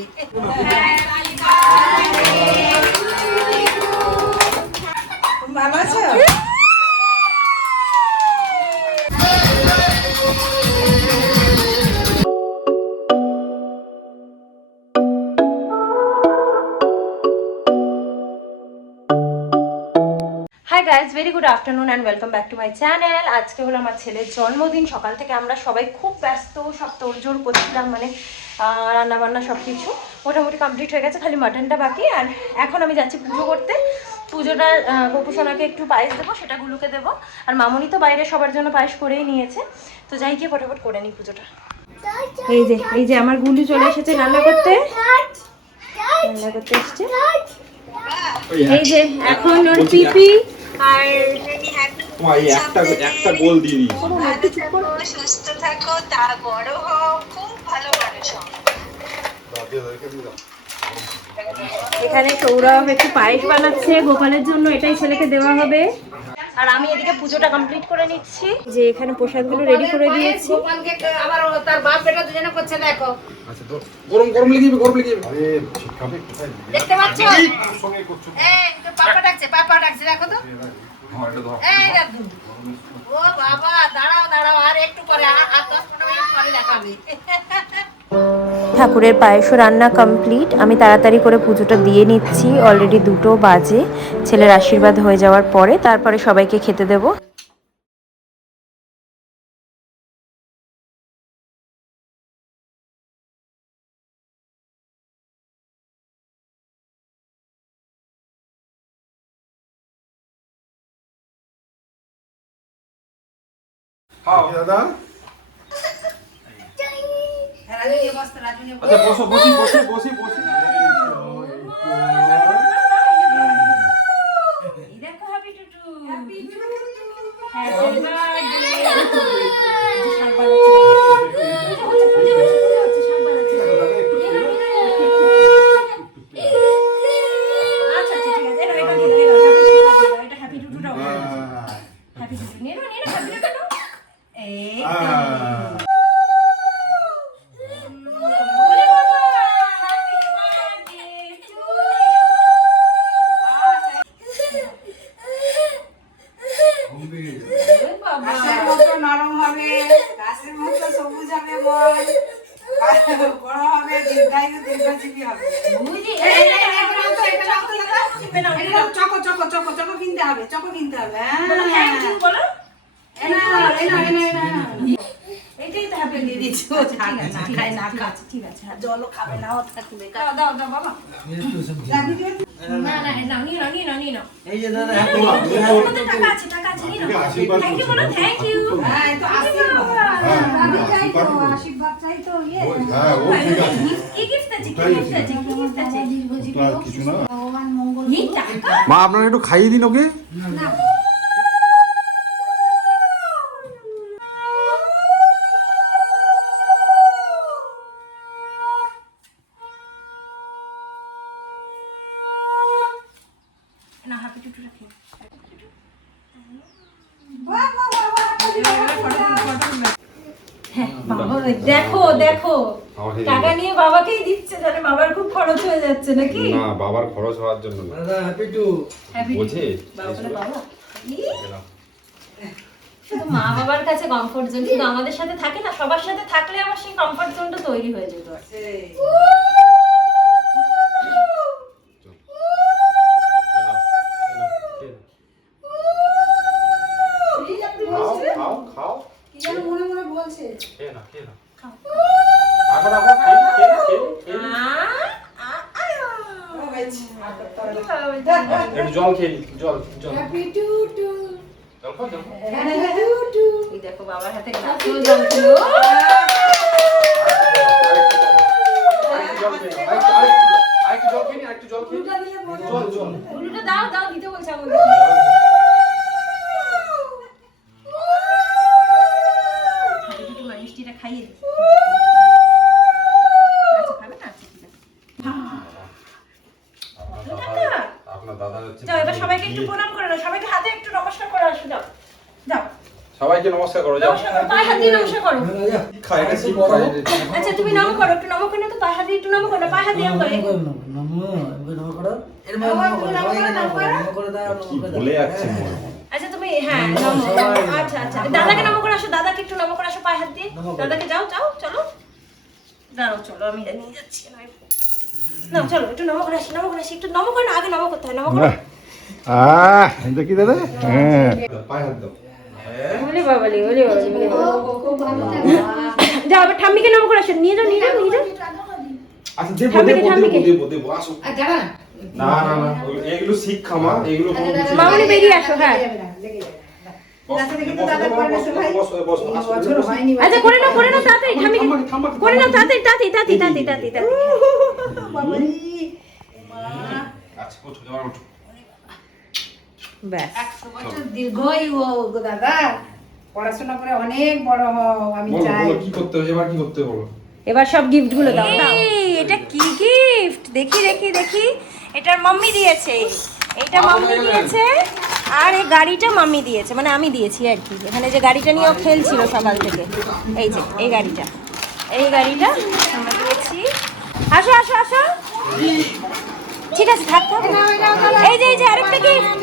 দেখাবে। ভালো আছো? Hi guys, very good afternoon and welcome back to my channel. আজকে হলো আমার ছেলের জন্মদিন। সকাল থেকে আমরা সবাই খুব ব্যস্ত, সব তোড়জোড় করছিলাম, মানে রান্নাবান্না সব কিছু মোটামুটি কমপ্লিট হয়ে গেছে, খালি মাটনটা বাকি। আর এখন আমি যাচ্ছি পুজো করতে। পুজোটা গোপুসোনাকে একটু পায়েস দেবো, সেটাগুলোকে দেবো। আর মামনি তো বাইরে সবার জন্য পায়েস করেই নিয়েছে, তো যাই গিয়ে ফটাফট করে নিই পুজোটা। এই যে আমার গুলু চলে এসেছে রান্না করতে এসছে। এই যে এখন ওর পিপি আর একটা গোল দিয়ে দিই। সুস্থ থাকো, তা বড় হও, খুব ভালো মানুষ হও। এখানে সৌরভ একটু পায়েস বানাচ্ছে গোপালের জন্য, এটাই ছেলেকে দেওয়া হবে। আর আমি এদিকে পুজোটা কমপ্লিট করে নিচ্ছি। যে এখানে প্রসাদগুলো রেডি করে দিয়েছি। গোপালকে আবার তার বাপ বেটা দুজনে করছে, দেখো। আচ্ছা তো গরম লেগে যাবে। আরে ঠিক খাবে কোথায়? দেখতে পাচ্ছো? সঙ্গে করছো। এই তো পাপা ডাকছে, দেখো তো। হ্যাঁ এটা ধর। এই দাদু। ও বাবা, দাঁড়াও আর একটু পরে, আর 10-15 মিনিট পরে দেখাবে। ঠাকুরের পায়েসও রান্না কমপ্লিট। আমি তাড়াতাড়ি করে পুজোটা দিয়ে নিচ্ছি, অলরেডি 2টো বাজে। ছেলের আশীর্বাদ হয়ে যাওয়ার পরে তারপরে সবাইকে খেতে দেবো। খাও দাদা। রাজু নিয়ে বসতে, আচ্ছা বসি। দেখো হ্যাপি টুটু, হ্যাপি নরম হবে, গাছের মতো সবুজ হবে, বড় হবে, দীর্ঘজীবী হবে। চকো কিনতে হবে। এটাই তো হ্যাপি দিয়ে দিচ্ছি। ঠিক আছে, জলও খাবে না, থাকবে। দাও বাবা। না, নিয়ে নাও। এই যে দাদা টাকা আছে, নিয়ে নাও। থ্যাংক ইউ বলো, থ্যাংক ইউ। হ্যাঁ, এই তো আশীর্বাদ। আশীর্বাদ চাই তো ইয়ে হ্যাঁ ও ঠিক আছে। কি গিফট আছে? কিছু না। ভগবান মঙ্গল এই টাকা? মা আপনারা একটু খাইয়ে দিন ওকে। না না, হ্যাপি টুটু রাখি। দেখো টাকা নিয়ে বাবাকেই দিচ্ছে, জানে বাবার খুব খরচ হয়ে যাচ্ছে নাকি? না বাবার খরচ হওয়ার জন্য না। দাদা হ্যাপি টু বোঝে বাবা বলে বাবা শুধু মা বাবার কাছে কমফোর্ট জোন, শুধু আমাদের সাথে থাকে না, সবার সাথে থাকলে আমার সেই কমফোর্ট জোনটা তৈরি হয়ে যেত। খাও কি যেন মনে মনে বলছে। খেয়ে না খাও। একটু জল খেয়ে নি, জল হ্যাপি টু টু জল খাও হ্যাপি টু টু এই দেখো বাবার হাতে গ্লাসেও জল ছিল। আরেকটু জল খেয়ে জল উলুটা দাও দিতে বলছে আমাকে। একটু মিষ্টিটা খাইয়ে দিই। আচ্ছা খাবে না? আচ্ছা ঠিক আছে। আপনার দাদা হচ্ছে। যাও এবার সবাইকে একটু প্রণাম করে দাও, সবাইকে হাতে একটু নমস্কার করে আসো। যাও সবাইকে নমস্কার করো, যাও। নমস্কার করো, পায়ে হাত দিয়ে নমস্কার করো। খায় না, শিব খায় না। আচ্ছা তুমি নম করো, একটু নম করে তো পায়ে হাত দিয়ে একটু নম করো, পায়ে হাত দিয়ে নম করো। কি বলে যাচ্ছে মনে হয়। আচ্ছা তুমি হ্যাঁ নম। আচ্ছা আচ্ছা দাদাকে নম করে আসো, দাদাকে একটু নম করে আসো পায়ে হাত দিয়ে। দাদাকে যাও যাও চলো। দাঁড়াও চলো আমি নিয়ে যাচ্ছি। না চলো একটু নম করে আসি, নম করে আসি, একটু নম করে না, আগে নম করতে হয়, নম করো। এটা কি দাদা? হ্যাঁ, পায়ে হাত দাও। বলি বাবালি, বলি বাবালি, বলি বাবালি। যাও আবার ঠাম্মিকে নম করে আসো, নিয়ে যাও নিয়ে যাও নিয়ে যাও। আচ্ছা দেবো ঠাম্মিকে, দেবো ঠাম্মিকে। দেবো দেবো দেবো, আসো। আর দাঁড়া না না না, এগুলো শিক্ষা মা, এগুলো কোনো কিছু না। মামনি বেরিয়ে আসো। হ্যাঁ আচ্ছা করে নাও তাড়াতাড়ি, ঠাম্মিকে করে নাও তাড়াতাড়ি তাড়াতাড়ি তাড়াতাড়ি তাড়াতাড়ি তাড়াতাড়ি তাড়াতাড়ি। আচ্ছা ওঠো, যাও ওঠো। ব্যাস 100 বছর দীর্ঘই ও গো দাদা, পড়াশোনা করে অনেক বড় হও আমি বলো চাই। বলো কি করতে হবে, এবার কি করতে হবে বলো। এবার সব গিফট গুলো দাও। এটা কি গিফট দেখি দেখি দেখি। এটার মাম্মি দিয়েছে, এটা মাম্মি দিয়েছে, আর এই গাড়িটা মাম্মি দিয়েছে, মানে আমি দিয়েছি আর কি। এখানে যে গাড়িটা নিয়ে ও খেলছিল সকাল থেকে, এই যে এই গাড়িটা আমরা দিয়েছি। আসো আসো আসো, ঠিক আছে থাক থাক। এই যে আরেকটা গিফট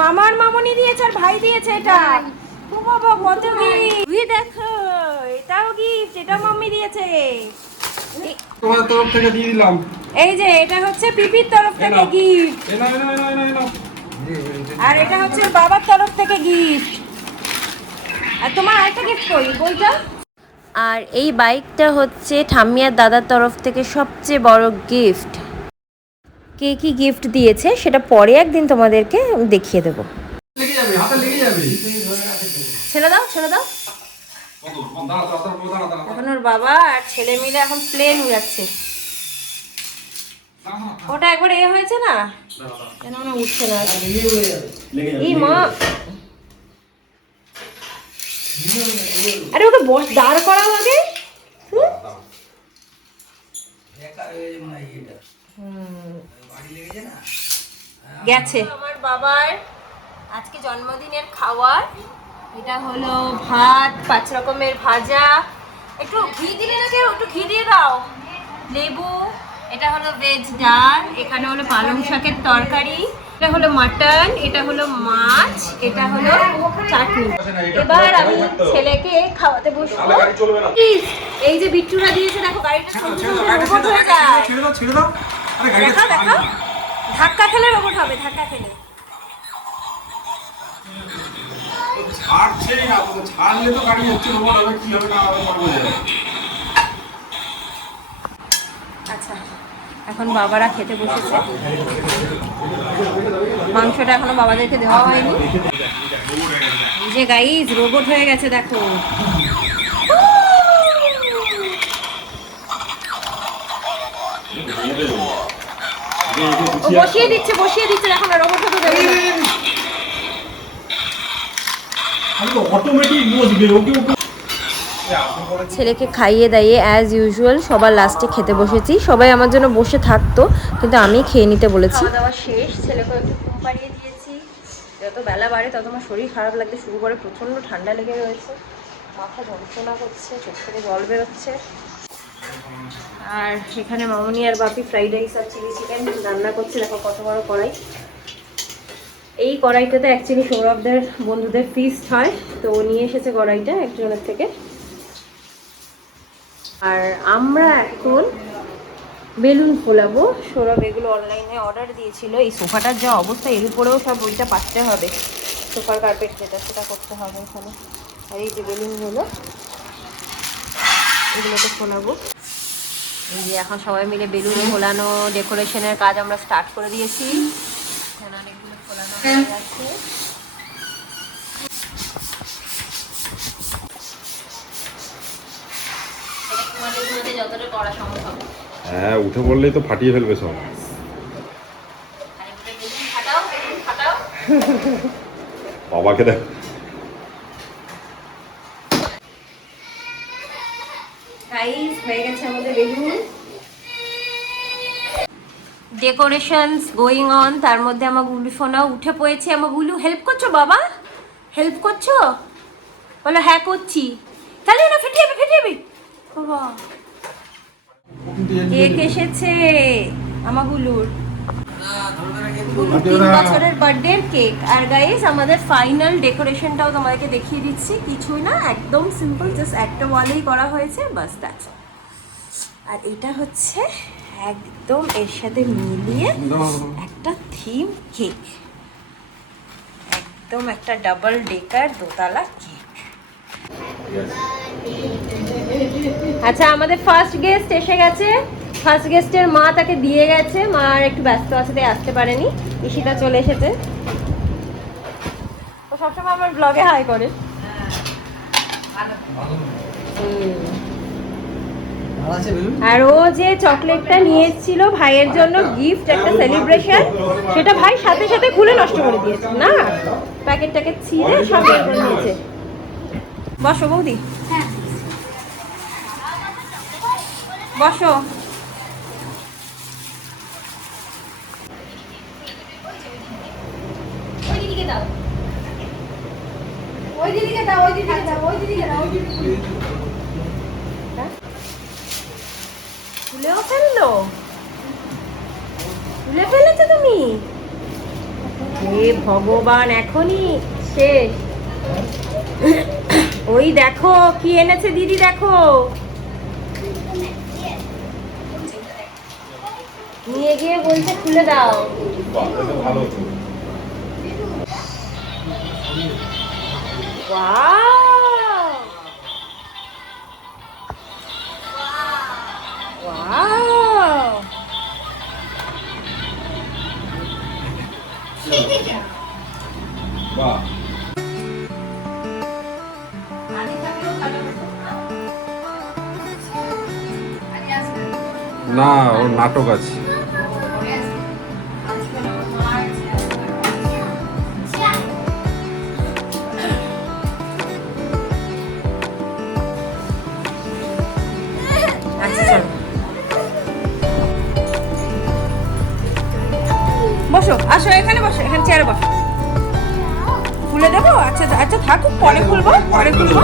মামার মামনি দিয়েছে আর ভাই দিয়েছে এটা। ও বাবা কত গিফট দেখো, এটাও গিফট, এটা মাম্মি দিয়েছে। তোমার তরফ থেকে দিয়ে দিলাম। এই যে এটা হচ্ছে পিপির তরফ থেকে গিফট, এ নাও এ নাও এ নাও এ নাও। আর এটা হচ্ছে বাবার তরফ থেকে গিফট। আর তোমার আরেকটা গিফট কই বইটা। আর এই বাইকটা হচ্ছে ঠাম্মি আর দাদার তরফ থেকে সবচেয়ে বড় গিফট। কে কি গিফট দিয়েছে সেটা পরে একদিন তোমাদেরকে দেখিয়ে দেবো। লেগে যাবে, হাতে লেগে যাবে। ছেড়ে দাও ছেড়ে দাও। কত দাঁড়া দাঁড়া দাঁড়া। এখন ওর বাবা আর ছেলে মিলে এখন প্লেন উড়াচ্ছে। ওটা একবার এ হয়েছে না, কেন না উঠছে না। এই মা, আরে ওকে বস দাঁড় করাও আগে। গেছে আমার বাবার আজকে জন্মদিনের খাবার। এটা হলো ভাত, 5 রকমের ভাজা, একটু ঘি দিলে না কেউ, একটু ঘি দিয়ে দাও, লেবু, এটা হলো ভেজ ডাল, এখানে হলো পালং শাকের তরকারি, এটা হলো মাটন, এটা হলো মাছ, এটা হলো চাটনি। এবার আমি ছেলেকে খাওয়াতে বসবো। এই যে বিট্টুরা দিয়েছে দেখো, গাড়িটা রোবট হয়ে যায়। ছেড়ে দাও ছেড়ে দাও। আরে দেখা দেখা, ধাক্কা খেলে রোবট হবে, ধাক্কা খেলে। ছাড়ছেই না তো, ছাড়লে তো গাড়ি হচ্ছে রোবট হবে, কি হবে না হবে পারবো না। আচ্ছা এখন বাবারা খেতে বসেছে। মাংসটা এখনো বাবাদেরকে দেওয়া হয়নি। এই যে গাইস রোবট হয়ে গেছে দেখো। ও বসিয়ে দিচ্ছে এখন রোবট হতে দেবে না। অটোমেটিক বসবে, ওকে ওকে। ছেলেকে খাইয়ে দাইয়ে অ্যাজ ইউজুয়াল সবার লাস্টে খেতে বসেছি। সবাই আমার জন্য বসে থাকতো কিন্তু আমি খেয়ে নিতে বলেছি। খাওয়া দাওয়া শেষ, ছেলেকে একটু ঘুম পাড়িয়ে দিয়েছি। যত বেলা বাড়ে তত আমার শরীর খারাপ লাগতে শুরু করে, প্রচণ্ড ঠান্ডা লেগে রয়েছে, মাথা যন্ত্রণা করছে, চোখ থেকে জল বেরোচ্ছে। আর এখানে মামনি আর বাপি ফ্রাইড রাইস আর চিলি চিকেন রান্না করছে। দেখো কত বড় কড়াই। এই কড়াইটাতে অ্যাকচুয়ালি সৌরভদের বন্ধুদের ফিস্ট হয়, তো ও নিয়ে এসেছে কড়াইটা একজনের থেকে। আর আমরা এখন বেলুন ফোলাবো। সৌরভ এগুলো অনলাইনে অর্ডার দিয়েছিল। এই সোফাটার যা অবস্থা, এর উপরেও সব ওইটা পাততে হবে, সোফার কার্পেট যেটা সেটা করতে হবে এখানে। আর এই যে বেলুনগুলো, এগুলোকে ফোলাবো। এই যে এখন সবাই মিলে বেলুন ফোলানো, ডেকোরেশনের কাজ আমরা স্টার্ট করে দিয়েছি। এখানে অনেকগুলো ফোলানো হয়ে গেছে। যতটা করা সম্ভব। হ্যাঁ উঠে পড়লেই তো ফাটিয়ে ফেলবে সব। বাবাকে দেখ। গাইস হয়ে গেছে আমাদের বেলুন। ডেকোরেশনস গোয়িং অন, তার মধ্যে আমার গুলু সোনা উঠে পড়েছে। আমার গুলু হেল্প করছো বাবা? হেল্প করছো? বলো হ্যাঁ করছি। তাহলে না ফেটে যাবে। বাবা কেক এসেছে আমাগুলোর 3 বছরের বার্থডের কেক। আর গাইস আমাদের ফাইনাল ডেকোরেশনটাও তোমাদেরকে দেখিয়ে দিচ্ছি। কিছুই না, একদম সিম্পল, জাস্ট একটা ওয়ালেই করা হয়েছে, বাস দ্যাটস। আর এটা হচ্ছে একদম এর সাথে মিলিয়ে একটা থিম কেক, একদম একটা ডাবল ডেকার দোতলা কেক। আচ্ছা আমাদের ফার্স্ট গেস্ট এসে গেছে। ফার্স্ট গেস্টের মা তাকে দিয়ে গেছে, মা আর একটু ব্যস্ত আছে তাই আসতে পারেনি। ঈশিতা চলে এসেছে, ও সবসময় আমার ব্লগে হাই করে। আর ও যে চকলেটটা নিয়ে এসেছিল ভাইয়ের জন্য গিফট, একটা সেলিব্রেশন, সেটা ভাই সাথে সাথে খুলে নষ্ট করে দিয়েছে না, প্যাকেটটাকে ছিঁড়ে সব বের করে নিয়েছে। বসো বৌদি, বসো। তুলেও ফেললো, তুলে ফেলেছো তুমি? হে ভগবান, এখনই শেষ। ওই দেখো কি এনেছে দিদি, দেখো নিয়ে গিয়ে বলছে খুলে দাও। ওয়াও ওয়াও, বাহ, না ওর নাটক আছে। আচ্ছা চলো বসো, আসো এখানে বসো, এখানে চেয়ারে বসো। খুলে দেবো? আচ্ছা আচ্ছা থাকুক, পরে খুলবো, পরে খুলবো।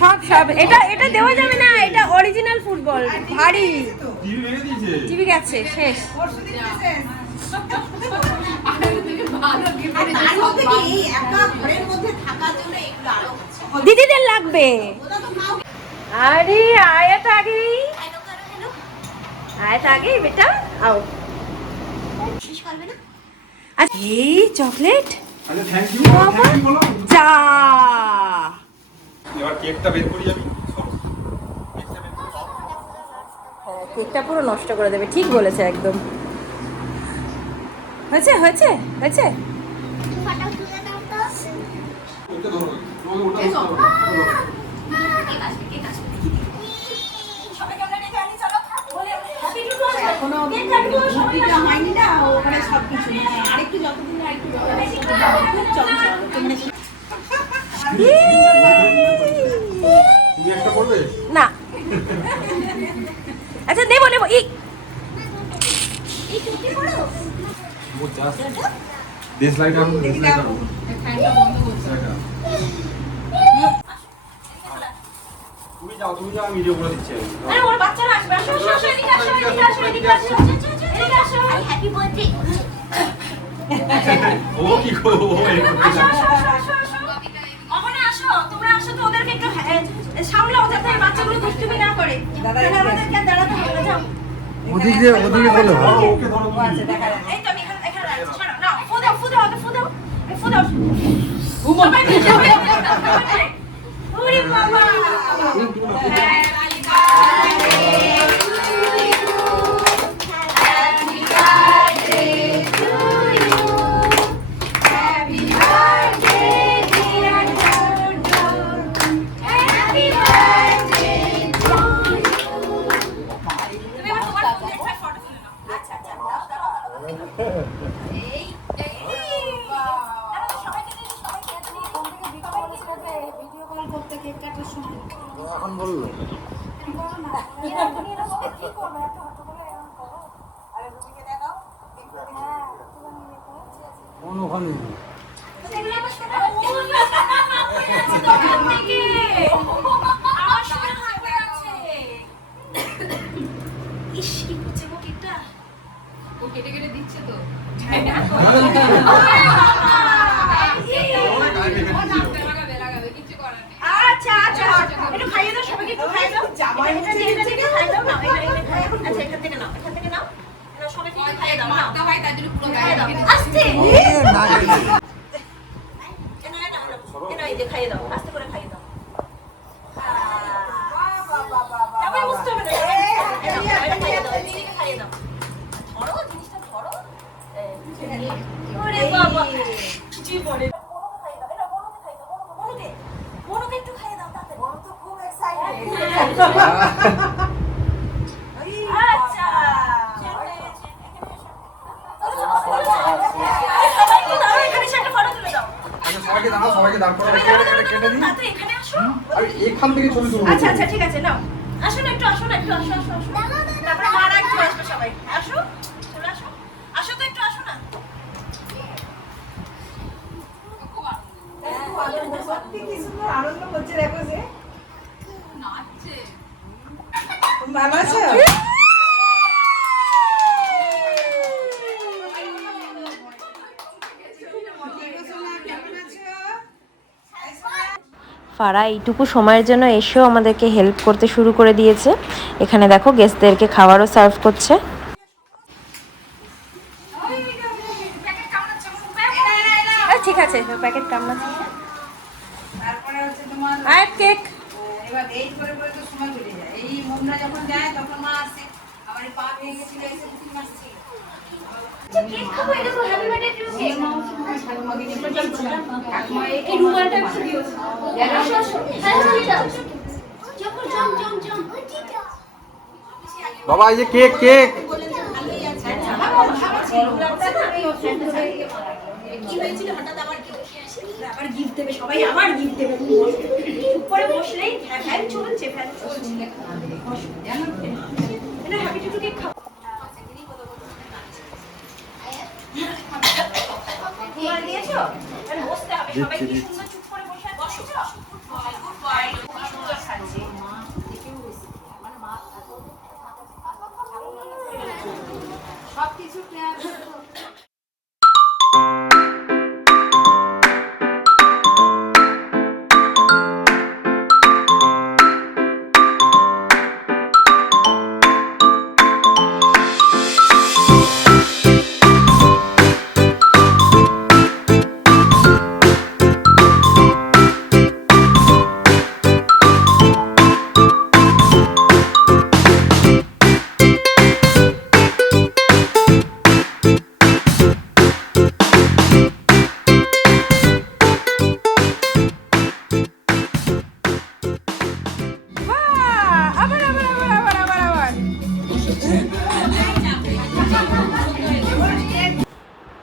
সব সব এটা এটা দেওয়া যাবে না, এটা অরিজিনাল ফুটবল, ভারী। টিভি গেছে, শেষ। দিদিদের লাগবে। আরে আয়াত আগেই, আয়াত আগেই বেটা, আও। এই চকলেট আচ্ছা থ্যাংক ইউ, বাবা যা। এবার কেকটা বের করি আমি। হ্যাঁ, কেকটা পুরো নষ্ট করে দেবে, ঠিক বলেছে একদম। হয়েছে হয়েছে হয়েছে। ওকে ধরো, তোমাকে ওটা ধরো। এখনো মুক্তিটা হয়নি না, ওখানে সবকিছু আরেকটু যতদিন আরেকটু তুমি একটা করবে না আচ্ছা নেবো নেবো। ও জাস্ট দেশ লাইট আর দেশ লাইট আর তুমি যাও আমি ভিডিও করে দিচ্ছি। আরে ওর বাচ্চারা আসবে, আসো আসো আসো, এদিকে আসো এদিকে আসো এদিকে আসো এদিকে আসো। Happy birthday. ও কি করবো, ও এরকম আসো আসো আসো আসো আসো, ওখানে আসো, তোমরা আসো তো, ওদেরকে একটু সামলাও যাতে এই বাচ্চাগুলো দুষ্টুমি না করে। তাহলে আমাদেরকে আর দাঁড়াতে হবে না, যাও। ওদিকে বলো। ওকে ধরো তুমি। এই তো আমি এখানে দাঁড়াচ্ছি, শোনো না, ফু দাও ফু দাও ফু দাও ফু দাও। সবাই মিলে যাবে। ওরে বাবা, Happy birthday to you. Happy birthday এখন বললো কোন ওখানে কেটে কেটে দিচ্ছে তো আচ্ছা আচ্ছা একটু খাইয়ে দাও সবাইকে, একটু খাইয়ে দাও। এটা নিয়ে খাইয়ে দাও না, এটা খাইয়ে দাও। আচ্ছা এখান থেকে নাও, এখান থেকে নাও। নাও সবাইকে একটু খাইয়ে দাও, নাও। ভাই তার জন্য পুরো খাইয়ে দাও আস্তে। এনাও এই যে খাইয়ে দাও, আস্তে করে খাইয়ে দাও। সবাই বুঝতে হবে না। এটা খাইয়ে দাও, এদিকে খাইয়ে দাও। ধরো জিনিসটা ধরো। ওরে বাবা জি পড়ে। বড়কে একটু খাইয়ে দাও তাতে। বড় তো খুব এক্সাইটেড। আচ্ছা সবাইকে দাও, এখানে একটা ফটো তুলে দাও। সবাইকে দাঁড়াও, সবাইকে দাঁড় করো, এটা কেটে দিই। তাতে এখানে আসো। আর এখান থেকে ছবি তুলবো। আচ্ছা আচ্ছা ঠিক আছে নাও। আসো না একটু, আসো না একটু, আসো আসো আসো। তারপরে মারা একটু আসবে সবাই। আসো চলে আসো, আসো তো একটু, আসো না। সত্যি কি সুন্দর আনন্দ করছে, দেখো যে নাচছে ভালো আছো? ফারা এইটুকু সময়ের জন্য এসেও আমাদেরকে হেল্প করতে শুরু করে দিয়েছে। এখানে দেখো গেস্টদেরকে খাবারও সার্ভ করছে। ঠিক আছে প্যাকেট কামড়াচ্ছে। তারপরে হচ্ছে তোমার আর কেক এবার এই করে করে তো সময় কেটে যায়। এই মোমরা যখন যায় তখন মা আসে, আবার এই পা ভেঙে গেছিল এসে 2-3 মাস ছিল। কেক খাবো, এটা তো হ্যাপি বার্থডে টু কেক। ঠাকুমাকে নিয়ে গেছিলাম। ঠাকুমা এই রুমালটা একটু দিও। আসো আসো, হ্যাঁ হ্যাঁ দাও। বাবা এই যে কেক কেক কি হয়েছিল হঠাৎ আবার আবার গিফট দেবে সবাই, আবার গিফট দেবে। তুমি বসো, উপরে বসলেই ফ্যান চলছে, ফ্যান চলছে। না হ্যাপি টু কেক খাও। তোমার দিয়েছো? আরে বসতে হবে সবাই, কি সুন্দর চুপ করে বসে বসো। গুড বয়, খুব সুন্দর খাচ্ছে। সবকিছু কেয়ার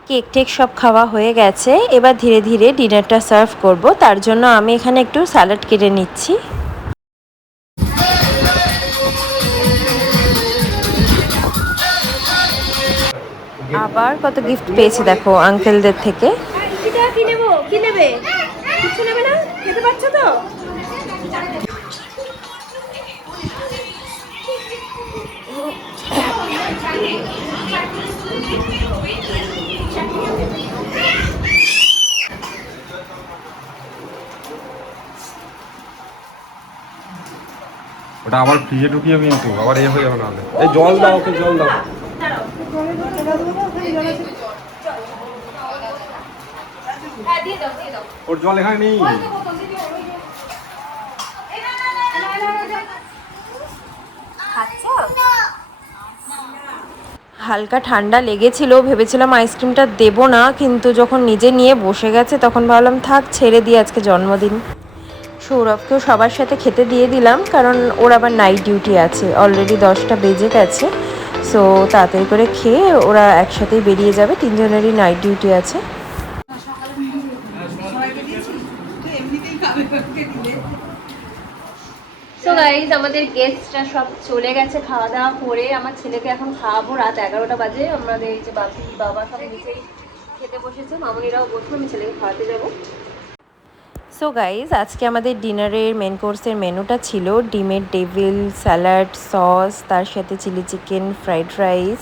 কেক টেক সব খাওয়া হয়ে গেছে। এবার ধীরে ধীরে ডিনারটা সার্ভ করব। তার জন্য আমি এখানে একটু স্যালাড কেটে নিচ্ছি। আবার কত গিফট পেয়েছি দেখো আঙ্কেলদের থেকে। কি নেবো, কি নেবে? কিছু নেবে না? খেতে পারছো তো? ওটা আবার ফ্রিজে ঢুকিয়ে কিন্তু আবার এ হয়ে যাবে না। এই জল দাও, ওকে জল দাও। ওর জল এখানে নেই। হালকা ঠান্ডা লেগেছিল, ভেবেছিলাম আইসক্রিমটা দেবো না, কিন্তু যখন নিজে নিয়ে বসে গেছে তখন ভাবলাম থাক ছেড়ে দিই, আজকে জন্মদিন। সৌরভকেও সবার সাথে খেতে দিয়ে দিলাম, কারণ ওর আবার নাইট ডিউটি আছে। অলরেডি 10টা বেজে গেছে। সো তাড়াতাড়ি করে খেয়ে ওরা একসাথেই বেরিয়ে যাবে, তিনজনেরই নাইট ডিউটি আছে। সবাইকে দিয়েছি, তুই এমনিতেই খাবে, ওকে দিলে সো গাইজ আমাদের গেস্টরা সব চলে গেছে খাওয়া দাওয়া করে। আমার ছেলেকে এখন খাওয়াবো, রাত 11টা বাজে। আমাদের এই যে বাপি বাবা সব নিচেই খেতে বসেছে, মামুনিরাও বসবো, আমি ছেলেকে খাওয়াতে যাবো। সো গাইজ আজকে আমাদের ডিনারের মেন কোর্সের মেনুটা ছিল ডিমের ডেভিল, স্যালাড, সস, তার সাথে চিলি চিকেন, ফ্রাইড রাইস,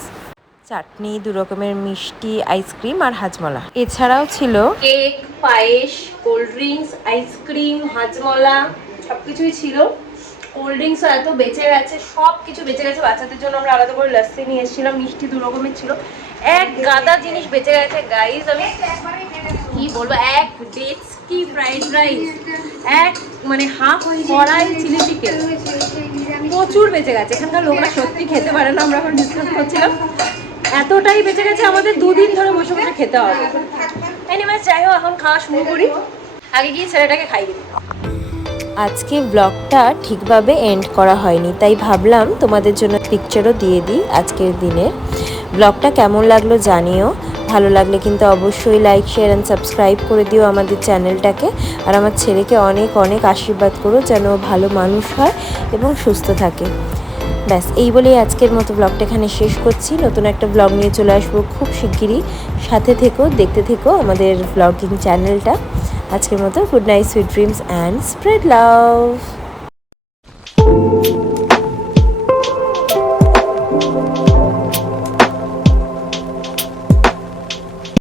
চাটনি, 2 রকমের মিষ্টি, আইসক্রিম আর হাজমলা। এছাড়াও ছিল কেক, পায়েস, কোল্ড ড্রিঙ্কস, আইসক্রিম, হাজমলা সব কিছুই ছিল। কোল্ড ড্রিঙ্কসও এত বেঁচে গেছে, সব কিছু বেঁচে গেছে। বাচ্চাদের জন্য আমরা আলাদা করে লস্যি নিয়ে এসেছিলাম, মিষ্টি 2 রকমের ছিল। এক গাদা জিনিস বেঁচে গেছে গাইজ। আমি কি বলবো, এক ডেটস্কি ফ্রাইড রাইস, এক মানে হাফ কড়াই চিলি চিকেন, প্রচুর বেঁচে গেছে। এখানকার লোকরা সত্যি খেতে পারে না, আমরা এখন ডিসকাস করছিলাম। এতটাই বেঁচে গেছে, আমাদের 2 দিন ধরে বসে বসে খেতে হবে। এনিওয়েজ যাই হোক, এখন খাওয়া শুরু করি। আগে গিয়ে ছেলেটাকে খাই দিই। আজকে ব্লগটা ঠিকভাবে এন্ড করা হয়নি, তাই ভাবলাম তোমাদের জন্য পিকচারও দিয়ে দিই আজকের দিনের। ব্লগটা কেমন লাগলো জানিও, ভালো লাগলে কিন্তু অবশ্যই লাইক, শেয়ার অ্যান্ড সাবস্ক্রাইব করে দিও আমাদের চ্যানেলটাকে। আর আমার ছেলেকে অনেক অনেক আশীর্বাদ করো যেন ভালো মানুষ হয় এবং সুস্থ থাকে। ব্যাস এই বলেই আজকের মতো ব্লগটা এখানে শেষ করছি। নতুন একটা ব্লগ নিয়ে চলে আসবো খুব শিগগিরই। সাথে থেকো, দেখতে থেকো আমাদের ব্লগিং চ্যানেলটা। আজকের মতো good night, sweet dreams and spread love.